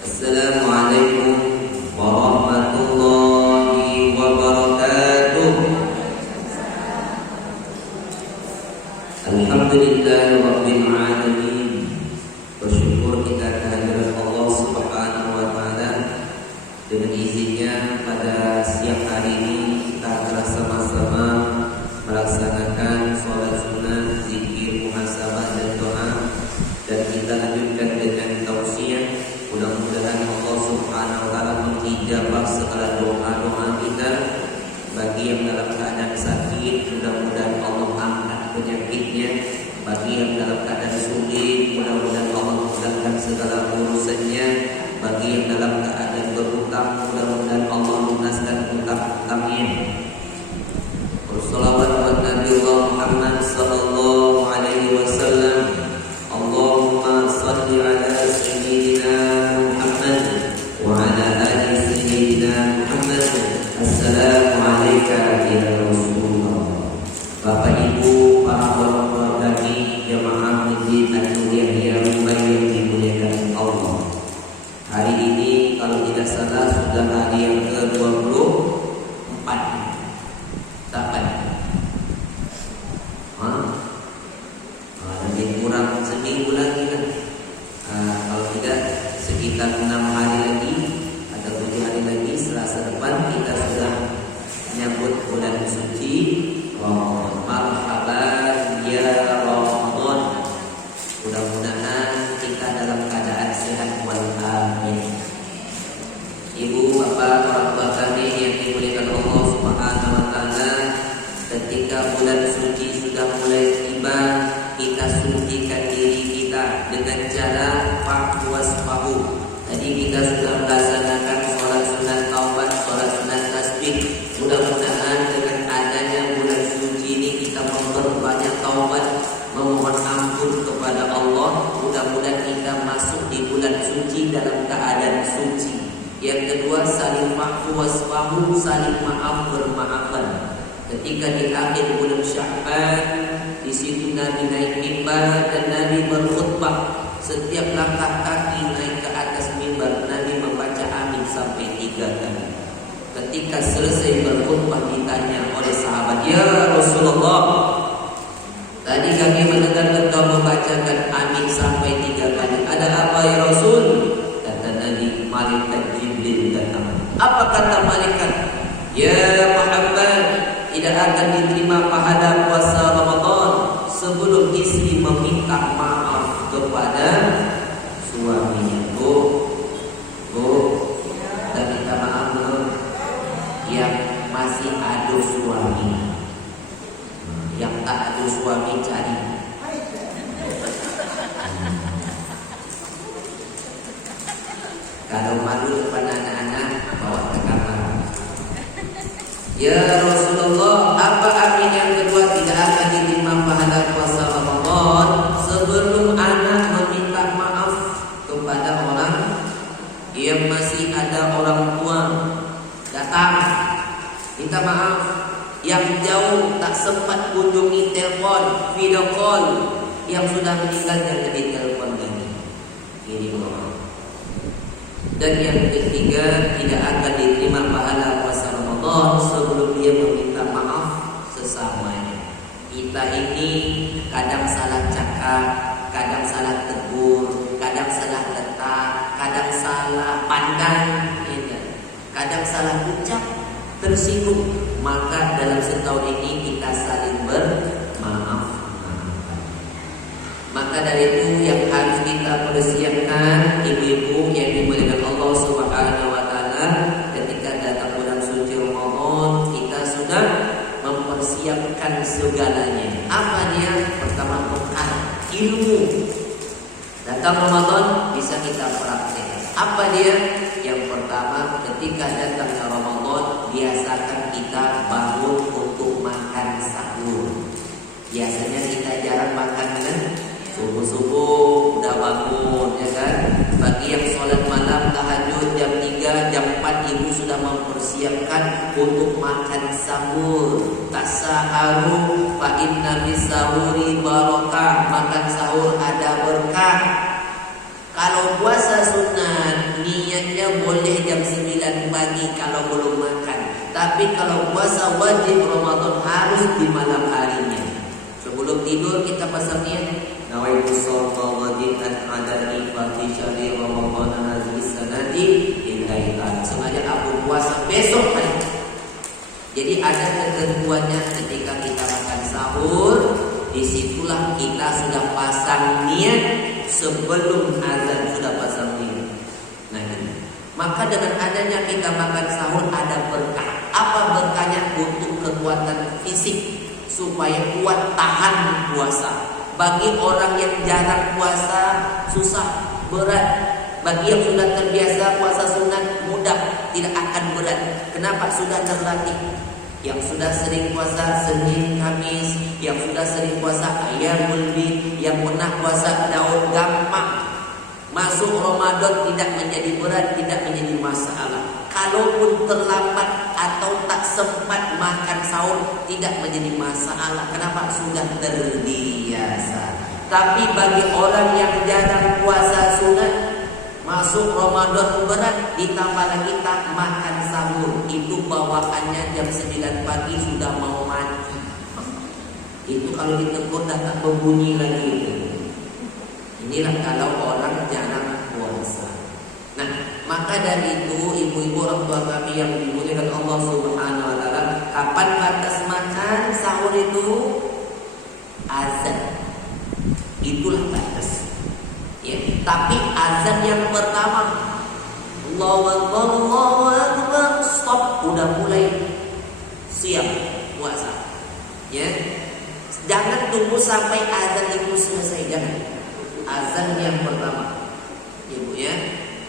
Assalamualaikum warahmatullahi wabarakatuh. Alhamdulillahirabbil alamin. Bersyukur kita kehadiran Allah Subhanahu wa taala. Dengan izinnya pada siang hari ini kita telah sama-sama melaksanakan sholat sunnah, zikir, muhasabah dan doa, dan kita lanjutkan dengan tausiah. Mudah-mudahan Allah Subhanahu wa taala mengijabah segala doa-doa kita. Bagi yang dalam keadaan sakit, mudah-mudahan Allah angkat penyakitnya. Bagi yang dalam keadaan sulit, mudah-mudahan Allah mudahkan segala urusannya. Bagi yang dalam keadaan berhutang, mudah-mudahan Allah lunaskan hutang-hutangnya. Wassalawat wa Nabi Muhammad sallallahu alaihi wasallam. Allahumma salli ala sayyidina Muhammad wa ala ali sayyidina Muhammad. Assalamu alayka ya Rasulullah. Bapak Ibu, para orang tua kami, jamaah masjid An-Nuriyah yang dimuliakan Allah. Hari ini kalau tidak salah sudah hari yang ke-24. Sampai lebih kurang seminggu lagi kan. Kalau tidak sekitar 6 hari lagi atau 7 hari lagi, Selasa depan kita sudah menyambut bulan suci Ramadan. Marhaban ya Ramadan. Mudah-mudahan kita dalam keadaan sehat walafiat. Ibu, bapak, orang tua kami yang dimuliakan Allah Subhanahu wa taala, ketika bulan suci sudah mulai tiba, kita sucikan diri kita dengan cara waspahu. Tadi kita sudah melaksanakan sholat sunat taubat, sholat sunat tasbih. Mudah-mudahan dengan adanya bulan suci ini kita memperbanyak taubat, memohon ampun kepada Allah. Mudah-mudahan kita masuk di bulan suci dalam keadaan suci. Yang kedua, saling ma'fu wasfahu, saling maaf bermaafan. Ketika di akhir bulan Sya'ban, di situ Nabi naik mimbar dan Nabi berkhutbah. Setiap langkah kaki naik ke atas mimbar, Nabi membaca amin sampai 3 kali. Ketika selesai berkhutbah ditanya oleh sahabat, "Ya Rasulullah, tadi kami mendengar engkau membacakan amin sampai 3 kali. Ada apa ya Rasul?" Kata Nabi, "Malaikat Jibril datang." Apa kata malaikat? "Ya Muhammad, tidak akan diterima pahala puasa Ramadan sebelum istri meminta maaf kepada suaminya." Bu, kita minta maaf belum? Yang masih ada suami, yang tak ada suami cari. Kalau malu depan anak-anak, bawa ke kamar. "Ya Rasulullah, apa amin yang kedua tidak akan diterima pahala puasa Ramadan sebelum anak meminta maaf kepada orang yang masih ada orang tua datang minta maaf, yang jauh tak sempat kunjungi telepon, video call, yang sudah meninggal jangan ditelepon lagi." Ini maaf. Dan yang ketiga, tidak akan diterima pahala puasa Ramadan sebelum dia meminta maaf sesamanya. Kita ini kadang salah cakap, kadang salah tegur, kadang salah letak, kadang salah pandang, kadang salah ucap, tersinggung. Maka dalam setahun ini kita saling bermaaf. Maka dari itu yang harus kita persiapkan, ibu-ibu yang dimuliakan Allah Subhanahu wa taala, ketika datang bulan suci Ramadan, kita sudah mempersiapkan segalanya. Apa dia? Pertama, bekal ilmu. Datang Ramadan bisa kita praktek. Apa dia? Yang pertama, ketika datangnya Ramadan, biasakan kita bangun untuk makan sahur. Biasanya kita jarang makan kan? Subuh-subuh udah bangun, ya kan? Bagi yang sholat malam tahajud jam 3, jam 4 ibu sudah mempersiapkan untuk makan sahur. Tasaharu fa inna bis sahuri barakah. makan sahur ada berkah. Kalau puasa sunat niatnya boleh jam 9 pagi kalau belum makan. Tapi kalau puasa wajib Ramadan harus di malam harinya. Sebelum tidur kita pasang niat. Nawaitu shawma ghadin adani fati syahri Ramadan hadhihi sanati lillahi ta'ala. Sengaja aku puasa besok hari. Jadi ada ketentuannya ketika kita makan sahur, disitulah kita sudah pasang niat sebelum azan sudah pasang niat. Nah, maka dengan adanya kita makan sahur ada berkah. Apa berkahnya? Untuk kekuatan fisik supaya kuat tahan puasa. Bagi orang yang jarang puasa susah, berat. Bagi yang sudah terbiasa puasa sunat mudah, tidak akan berat. Kenapa? Sudah terlatih. Yang sudah sering puasa Senin, Kamis, yang sudah sering puasa Ayyamul Bid, yang pernah puasa Daud, gampang. Masuk Ramadan tidak menjadi berat, tidak menjadi masalah. Kalaupun terlambat atau tak sempat makan sahur tidak menjadi masalah. Kenapa? Sudah terbiasa. Tapi bagi orang yang jarang puasa sunat, masuk Ramadan berat, ditambah lagi tak makan sahur, itu bawaannya jam 9 pagi sudah mau mati. Itu kalau ditegur dah tak berbunyi lagi. Inilah kalau orang jarang puasa. Nah, maka dari itu ibu-ibu orang tua kami yang dimuliakan Allah Subhanahu wa taala, kapan batas makan sahur itu? Azan. Itulah batas. Ya, tapi azan yang pertama, Allahu Akbar, Allahu Akbar, stop, udah mulai siap puasa. Ya. Jangan tunggu sampai azan itu selesai, jangan. Azan yang pertama. Ibu ya.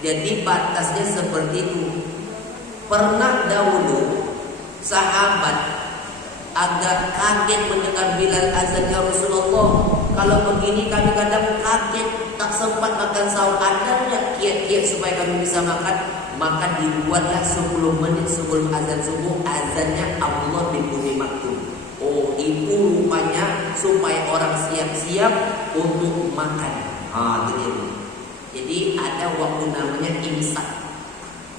Jadi batasnya seperti itu. Pernah dahulu sahabat agak kaget mendengar Bilal azan ya Rasulullah. Kalau begini kami kadang kaget, tak sempat makan sahur. Ada enggak kiat-kiat supaya kami bisa makan? Maka dibuatlah 10 menit sebelum azan subuh, azannya Allah di bumi maktum. Oh, itu rupanya supaya orang siap-siap untuk makan. Gitu. Jadi ada waktu namanya imsak,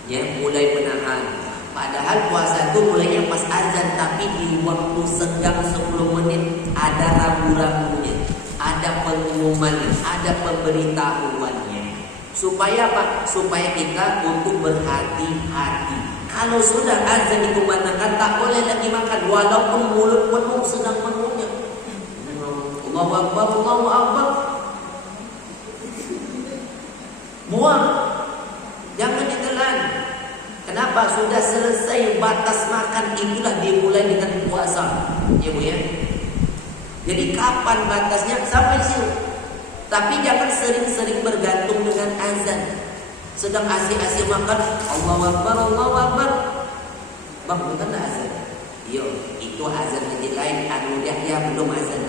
ya, mulai menahan. Padahal puasa itu mulainya pas azan, tapi di waktu senggang 10 menit ada rambu-rambunya, ada pengumumannya, ada pemberitahuannya. Supaya apa? Supaya kita untuk berhati-hati. Kalau sudah azan dikumandangkan tak boleh lagi makan, walaupun mulut penuh sedang mengunyah. Allahu Akbar, Allahu Akbar. Buang, jangan ditelan. Kenapa? Sudah selesai batas makan, itulah dimulai dengan puasa, ya Bu ya. Jadi kapan batasnya? Sampai situ. Tapi jangan sering-sering bergantung dengan azan. Sedang asik-asik makan, Allahu Akbar, Allahu Akbar. Bang, bukan azan. Yo, itu azan yang lain. Anu dia belum azan.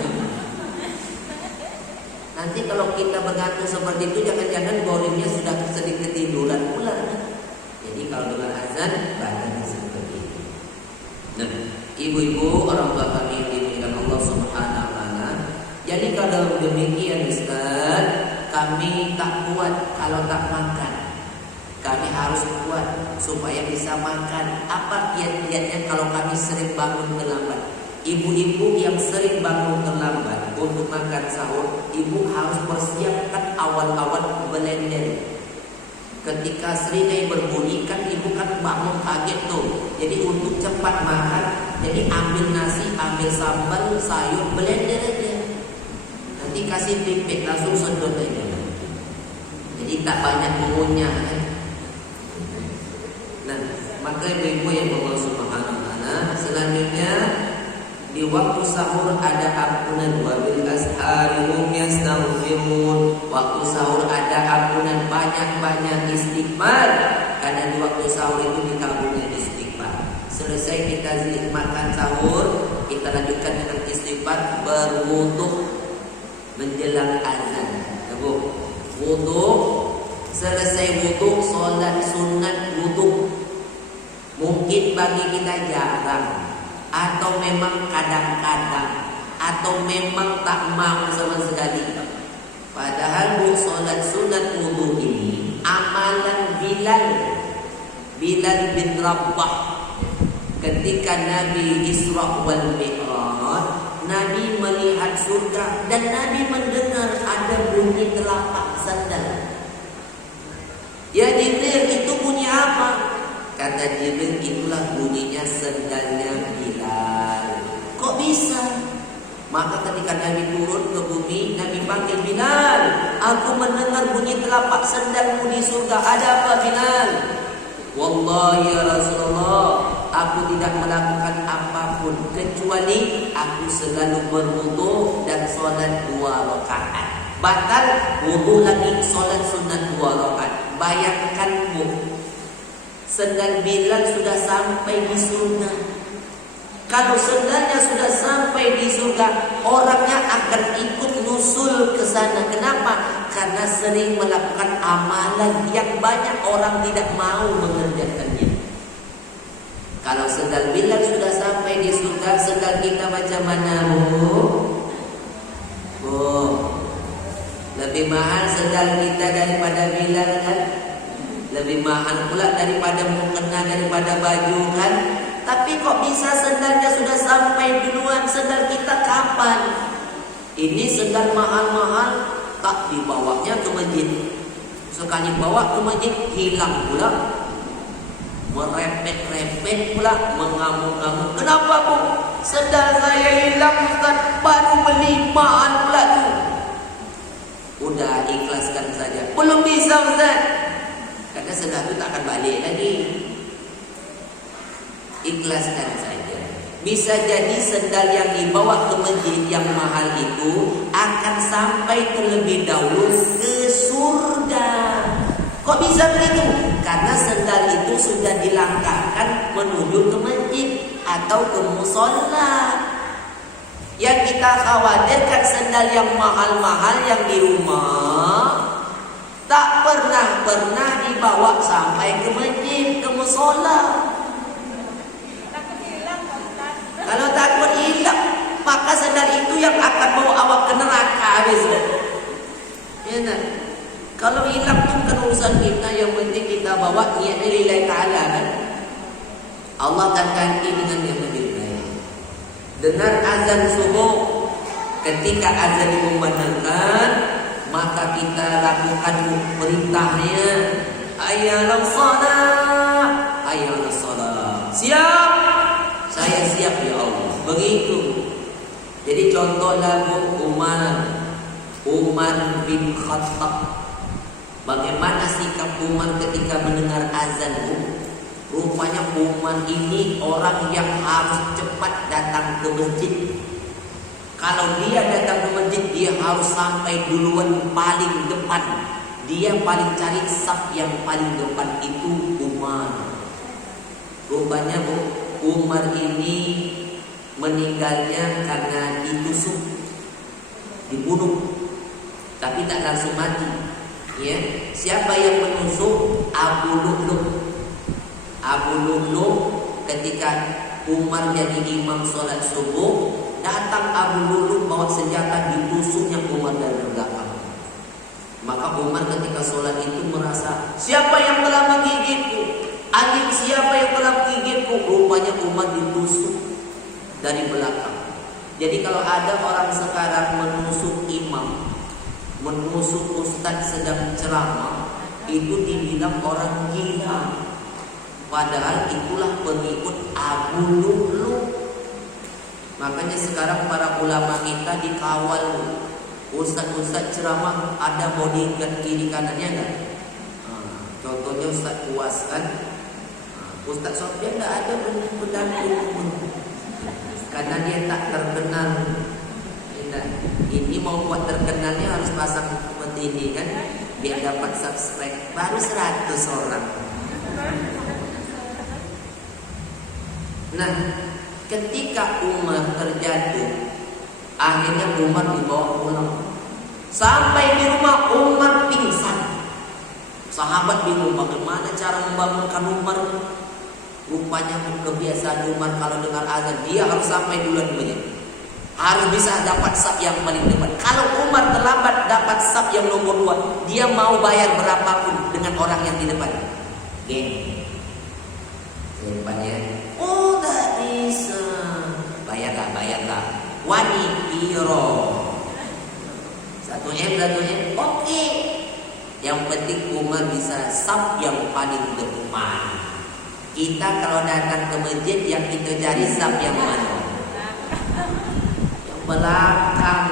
Nanti kalau kita bergantung seperti itu, jangan-jangan goringnya sudah sedikit ketiduran pula. Jadi kalau dengan azan, badannya seperti itu. Nah, ibu-ibu orang tua kami yang dimuliakan Allah Subhanahu wa taala. Jadi kalau demikian Ustaz, kami tak kuat kalau tak makan. Kami harus kuat supaya bisa makan. Apa kiat-kiatnya kalau kami sering bangun terlambat? Ibu-ibu yang sering bangun terlambat untuk makan sahur, ibu harus persiapkan awal-awal blender. Ketika seringai berbunyi kan ibu kan bangun kaget tuh. Jadi untuk cepat makan, jadi ambil nasi, ambil sambal, sayur, blender aja. Nanti kasih pipet langsung sedot aja. Jadi tak banyak mengunyah kan. Nah, maka ibu-ibu yang Allah Subhanahu wa taala, selanjutnya di waktu sahur ada ampunan, wa bil ashari hum yastaghfirun. Waktu sahur ada ampunan, banyak-banyak istighfar. Karena di waktu sahur itu dikabulkan istighfar. Selesai kita makan sahur, kita lanjutkan dengan istighfar, berwudu menjelang azan. Wudu, selesai wudu, sholat sunat wudu. Mungkin bagi kita jarang, atau memang kadang-kadang, atau memang tak mau sama sekali? Padahal sholat sunat wudu ini amalan Bilal bin Rabah. Ketika Nabi Isra wal Mi'raj, Nabi melihat surga dan Nabi mendengar ada bunyi telapak sandal. Ya Jibril, itu bunyi apa? Kata Jibril, itulah bunyinya sandalnya Bilal. Kok bisa? Maka ketika Nabi turun ke bumi, Nabi panggil Bilal, aku mendengar bunyi telapak sandalmu di surga. Ada apa Bilal? Wallahi ya Rasulullah, aku tidak melakukan apapun kecuali aku selalu berwudu dan sholat 2 rakaat. Batal wudu lagi, sholat sunat 2 rakaat. Bayangkan sandal Bilal sudah sampai di surga. Kalau sendalnya sudah sampai di surga, orangnya akan ikut nusul ke sana. Kenapa? Karena sering melakukan amalan yang banyak orang tidak mau mengerjakannya. Kalau sendal Bilal sudah sampai di surga, sendal kita macam mana, Bu? Lebih mahal sendal kita daripada Bilal kan? Lebih mahal pula daripada mukena, daripada baju kan? Tapi kok bisa sendalnya sudah sampai duluan? Sendal kita kapan? Ini sendal mahal-mahal, tak dibawanya ke masjid. Sekali bawa ke masjid, hilang pula. Merepet-repet pula, mengamuk-ngamuk. Kenapa Bu? Sendal saya hilang Ustaz, baru beli mahal pula tu. Udah ikhlaskan saja. Belum bisa Ustaz, karena sendal itu tak akan balik lagi. Ikhlaskan saja. Bisa jadi sendal yang dibawa ke masjid yang mahal itu akan sampai terlebih dahulu ke surga. Kok bisa begitu? Karena sendal itu sudah dilangkahkan menuju ke masjid atau ke musola. Yang kita khawatirkan sendal yang mahal-mahal yang di rumah tak pernah dibawa sampai ke masjid, ke musola. Kalau takut hilang, maka sendal itu yang akan bawa awak ke neraka habis. Ya kan? Kalau hilang itu bukan urusan kita, yang penting kita bawa niat lillahi ta'ala kan. Allah akan ganti dengan yang lebih baik. Dengar azan subuh, ketika azan dikumandangkan, maka kita lakukan perintahnya. Hayya 'alas shalah, hayya 'alas shalah. Siap? Saya siap ya Allah. Begitu. Jadi contoh lagu Umar bin Khattab. Bagaimana sikap Umar ketika mendengar azan? Rupanya Umar ini orang yang harus cepat datang ke masjid. Kalau dia datang ke masjid, dia harus sampai duluan paling depan. Dia paling cari saf yang paling depan, itu Umar. Rupanya Umar ini meninggalnya karena ditusuk, dibunuh, tapi tak langsung mati. Ya, siapa yang menusuk? Abu Lu'lu' ketika Umar jadi imam sholat subuh, datang Abu Lu'lu' bawa senjata, ditusuknya Umar dari belakang. Maka Umar ketika sholat itu merasa, siapa yang telah menggigitku? Adik, siapa yang telah menggigitku? Rupanya Umar ditusuk dari belakang. Jadi kalau ada orang sekarang menusuk imam, menusuk ustaz sedang ceramah, itu dibilang orang gila. Padahal itulah pengikut Abu Lu'lu'. Makanya sekarang para ulama kita dikawal. Ustaz-ustaz ceramah ada bodyguard kiri kanannya kan? Contohnya Ustaz Puas kan? Ustaz Sofyan tidak ada pendamping karena dia tak terkenal. Ini mau buat terkenalnya harus pasang seperti ini kan, biar dapat subscribe baru 100 orang. Nah, ketika Umar terjatuh, akhirnya Umar dibawa pulang. Sampai di rumah Umar pingsan. Sahabat bingung bagaimana cara membangunkan Umar. Rupanya kebiasaan Umar kalau dengar azan, dia harus sampai duluan masjid. Harus bisa dapat saf yang paling depan. Kalau Umar terlambat dapat saf yang nomor 2, dia mau bayar berapapun dengan orang yang di depan. Geng, di depannya, oh tak bisa. Bayarlah. Wani piro. 1 M, oke. Yang penting Umar bisa saf yang paling depan. Kita kalau datang ke masjid yang kita cari saf yang mana? Yang belakang.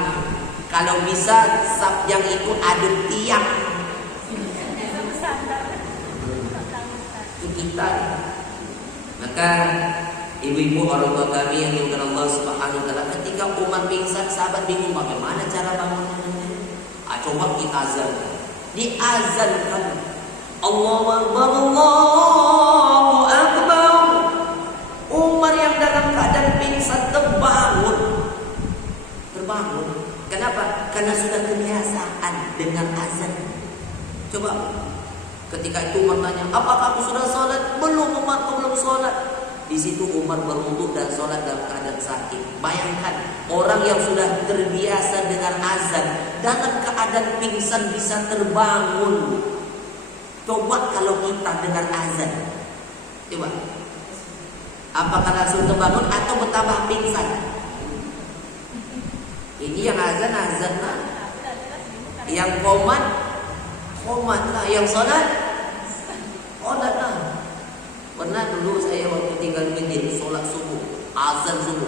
Kalau bisa saf yang itu ada tiang. Itu kita. Maka ibu-ibu orang tua kami yang dimuliakan Allah Subhanahu wa taala, ketika Umar pingsan, sahabat bingung bagaimana cara bangunnya. Coba kita azan. Diazankan. Allahu Akbar, Allahu Akbar. Umar yang dalam keadaan pingsan terbangun. Kenapa? Karena sudah kebiasaan dengan azan. Coba ketika itu Umar tanya, apakah aku sudah sholat? Belum, Umar, aku belum sholat. Di situ Umar berwudu dan sholat dalam keadaan sakit. Bayangkan orang yang sudah terbiasa dengan azan dalam keadaan pingsan bisa terbangun. Coba kalau kita dengar azan, coba, apakah langsung terbangun atau bertambah pingsan? Ini yang azan lah, yang komat lah, yang sholat lah. Pernah dulu saya waktu tinggal di Medina, sholat subuh, azan subuh,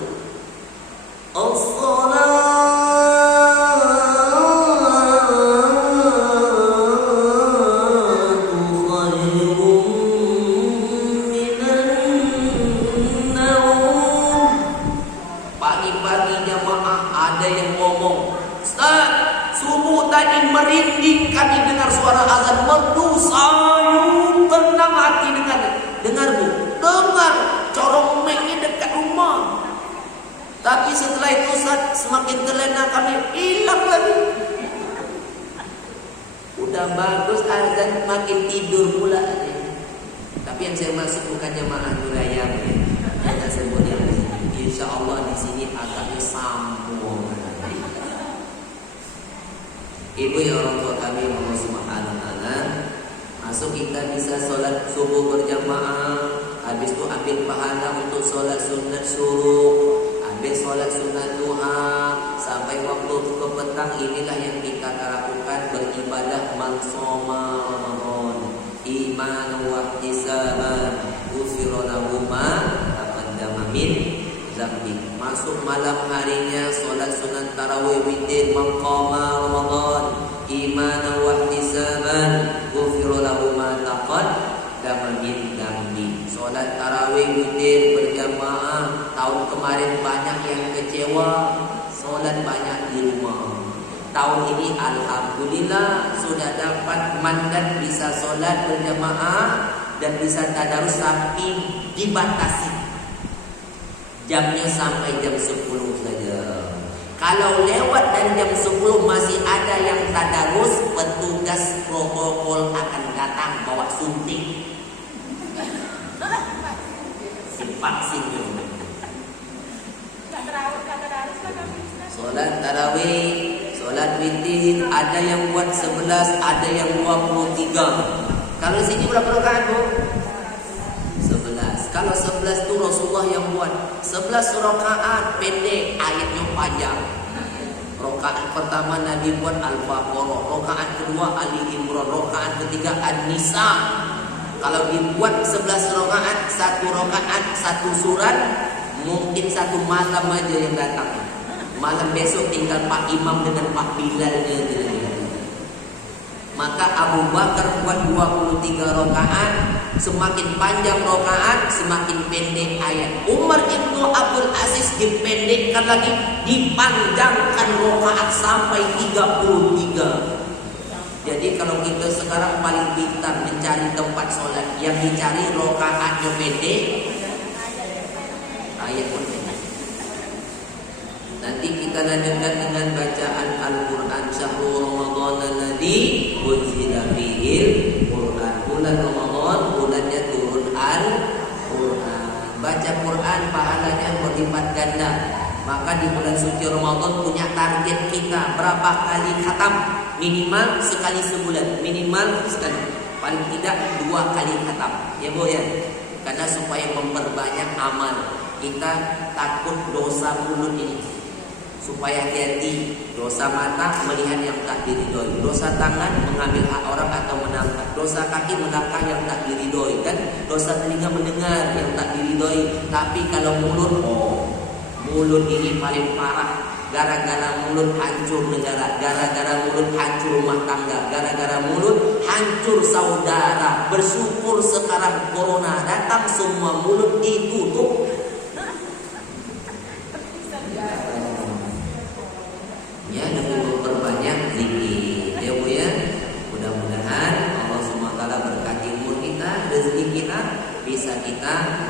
pagi-pagi jamaah ada yang ngomong, Ustaz, subuh tadi merinding kami dengar suara azan, merdu sayung, tenang hati dengar bu, dengar corong ini dekat rumah. Tapi setelah itu semakin terlena kami, hilang lagi. Udah bagus azan, makin tidur pula. Tapi yang saya maksud bukan jemaah Nurayam ya. Saya sebut yang di sini. Insya Allah di sini agaknya sambung. Ibu ya orang tua kami Allah Subhanahu wa taala, masuk kita bisa sholat subuh berjamaah, habis itu ambil pahala untuk sholat sunat suruh, ambil sholat sunat duha, sampai waktu ke petang. Inilah yang kita lakukan beribadah man shoma Ramadan imanan wa ihtisaban ghufira lahu ma taqaddama min dzambi. Masuk malam harinya sholat sunat tarawih witir man qama Ramadan imanan wa ihtisaban ghufira lahu ma taqaddama min dzambi. Sholat tarawih witir berjamaah. Tahun kemarin banyak yang kecewa, sholat banyak di rumah. Tahun ini alhamdulillah sudah dapat mandat bisa sholat berjamaah dan bisa tadarus, tapi dibatasi jamnya sampai jam 10 saja. Kalau lewat dari jam 10 masih ada yang tadarus, petugas protokol akan datang bawa suntik. Vaksin juga. Sholat tarawih, sholat witir, ada yang buat 11, ada yang 23. Kalau di sini berapa rakaat bu? 11. Kalau 11 itu Rasulullah yang buat 11 rakaat pendek, ayatnya panjang. Rakaat pertama Nabi buat Al-Baqarah, rakaat kedua Ali Imran, rakaat ketiga An-Nisa. Kalau dibuat 11 rakaat, 1 rakaat 1 surat, mungkin 1 malam aja yang datang. Malam besok tinggal Pak Imam dengan Pak Bilalnya. Maka Abu Bakar buat 23 rakaat, semakin panjang rakaat, semakin pendek ayat. Umar Ibn Abdul Aziz dipendekkan lagi, dipanjangkan rakaat sampai 33. Jadi kalau kita sekarang paling pintar mencari tempat sholat, yang dicari rakaatnya pendek, ayat pun pendek. Nanti kita lanjutkan dengan bacaan Al-Quran. Syahrul Ramadan alladzi unzila fihil Quran. Bulan Ramadan, bulannya turun Al-Quran. Baca Quran pahalanya berlipat ganda. Maka di bulan suci Ramadan punya target kita berapa kali khatam? Minimal sekali sebulan, minimal sekali. Paling tidak 2 kali khatam. Ya Bu ya. Karena supaya memperbanyak amal. Kita takut dosa mulut ini. Supaya hati, dosa mata melihat yang tak diridhoi, dosa tangan mengambil hak orang atau menangkap, dosa kaki melangkah yang tak diridhoi, kan? Dosa telinga mendengar yang tak diridhoi. Tapi kalau mulut, mulut ini paling parah. Gara-gara mulut hancur negara, gara-gara mulut hancur rumah tangga, gara-gara mulut hancur saudara. Bersyukur sekarang corona datang, semua mulut ditutup. Ya, demi memperbanyak zikir. Ya Bu ya. Mudah-mudahan Allah SWT berkati umur kita, rezeki kita, bisa kita